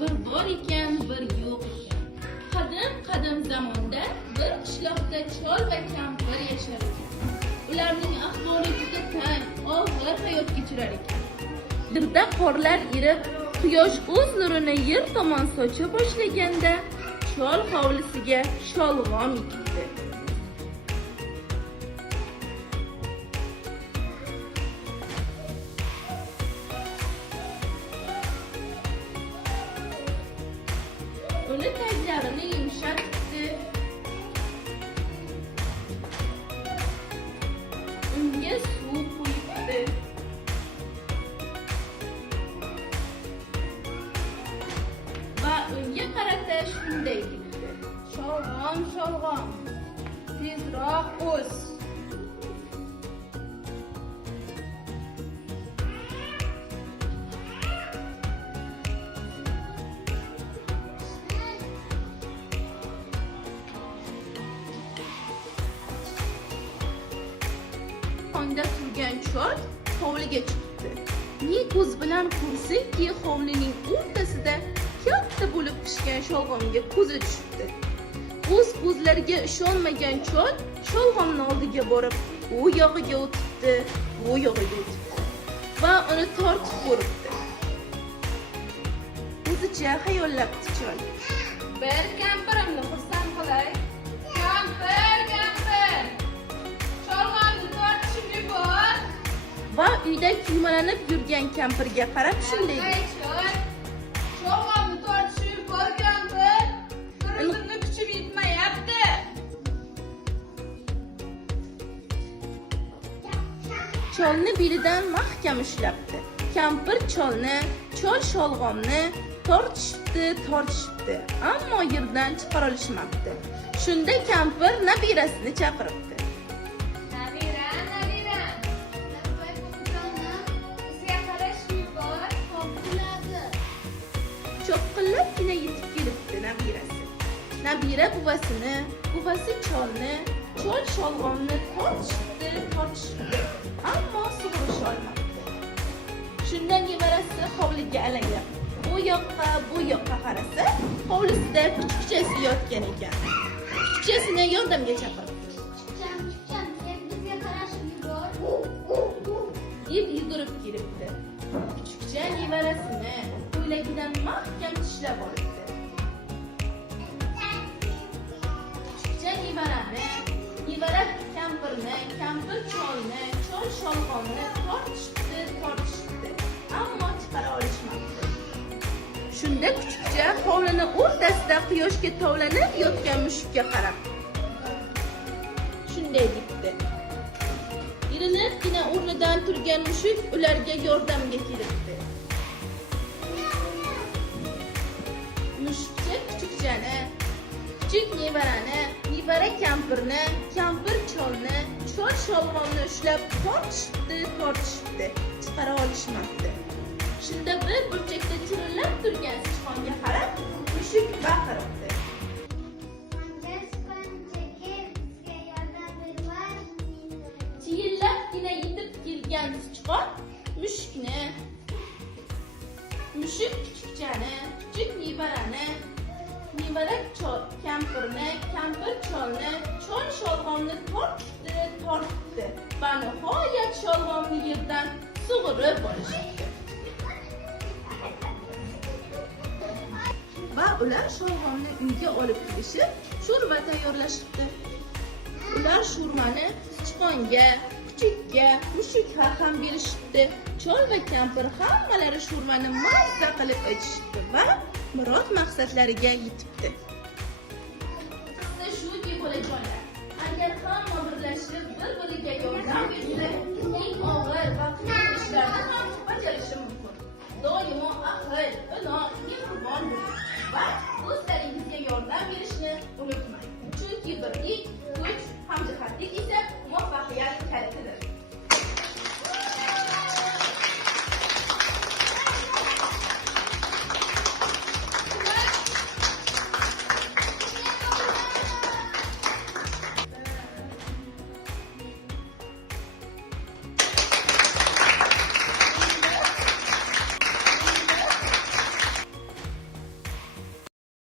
Bir bor ekan, bir yo'q ekan. Qadim zamonda bir qishloqda chol va kampir yashar ekan. Ularning ahvoli juda tang, og'ir hayot kechirar ekan. Birda qorlar erib, quyosh o'z nurini yer tomon socha boshlaganda, chol hovlisiga sholg'om ekibdi. Uni taglarini yumshatdi. Unga suv quyibdi. Va unga qarata shunday dedi: Sholg'om, tezroq o's. Onda turgan chol hovliga chiqdi. Ne ko'z bilan ko'rsinki, hovlining o'rtasida katta bo'lib pishgan sholg'omga ko'zi tushdi. O'z ko'zlariga ishonmagan chol sholg'omning oldiga borib, u yog'iga o'tibdi, bu yog'iga o'tibdi va uni tortib ko'ribdi. O'zicha hayollabdi chol. Bir kampirimni xursand qilay. Kampir! Sholg'omni tortishib yubor. Va uyda kuymalanib yurgan kampirga qarab shunday dedi: Sholg'omni tortishib yubor kampir. O'zimni kuchim yetmayapti. Cholni belidan mahkam ushlabdi. Kampir cholni, chol sholg'omni tortishibdi, ammo yerdan chiqara olishmabdi. Shunda kampir nabirasini chaqiribdi. Nabira, bizga qarash yubor, qo'ladi. Cho'qqillabgina yetib kelibdi nabirasi. Nabira buvasi cholni, chol sholg'omni tortishibdi, ammo sug'urish olmabdi. Shunda nevarasi hovliga alanglab, bu yoqqa qarasa, hovlisida kuchukchasi yotgan ekan. Kuchukchasini yordamga chaqirdi. Kuchukcham, bizga qarashib yubor. deb yugurib kelibdi. Kuchukcha nevarasini ko'ylagidan mahkam tishlab olibdi. Kuchukcha nevara kampirni, kampir cholni, chol sholg'omni tortishibdi, ammo chiqara olishmabdi. Shunda kuchukcha hovlini o'rtasida quyoshga tovlanib yotgan mushukka qarab shunday debdi. Irinibgina o'rnidan turgan mushuk ularga yordamga kelibdi. Mushukcha kuchukchani, kuchuk nevarani, nevara kampirni, kampir cholni, chol sholg'omni ushlab tortishibdi, chiqara olishmabdi. Shunda bir burchakda chirillab turgan sichqonga qarab mushuk baqiribdi. Chiyillabgina yetib kelgan sichqon mushuk kuchukchani, kuchuk nevarani, nevara kampirni, kampir cholni, chol sholg'omni tortdi va nihoyat sholg'omni yerdan sug'urib olishdi. Va ular sholg'omni uyga olib kelishib, sho'rva tayyorlashibdi. Ular sho'rvani sichqonga, kuchukka, mushukka ham berishibdi. Chol va kampir hammalari sho'rvani mazza qilib ichishibdi va murod maqsadlariga yetibdi. Shuki bolajonlar, agar hamma birlashib bir-biriga yordam bersa, eng og'ir va qiyin ishlarni ham bajarish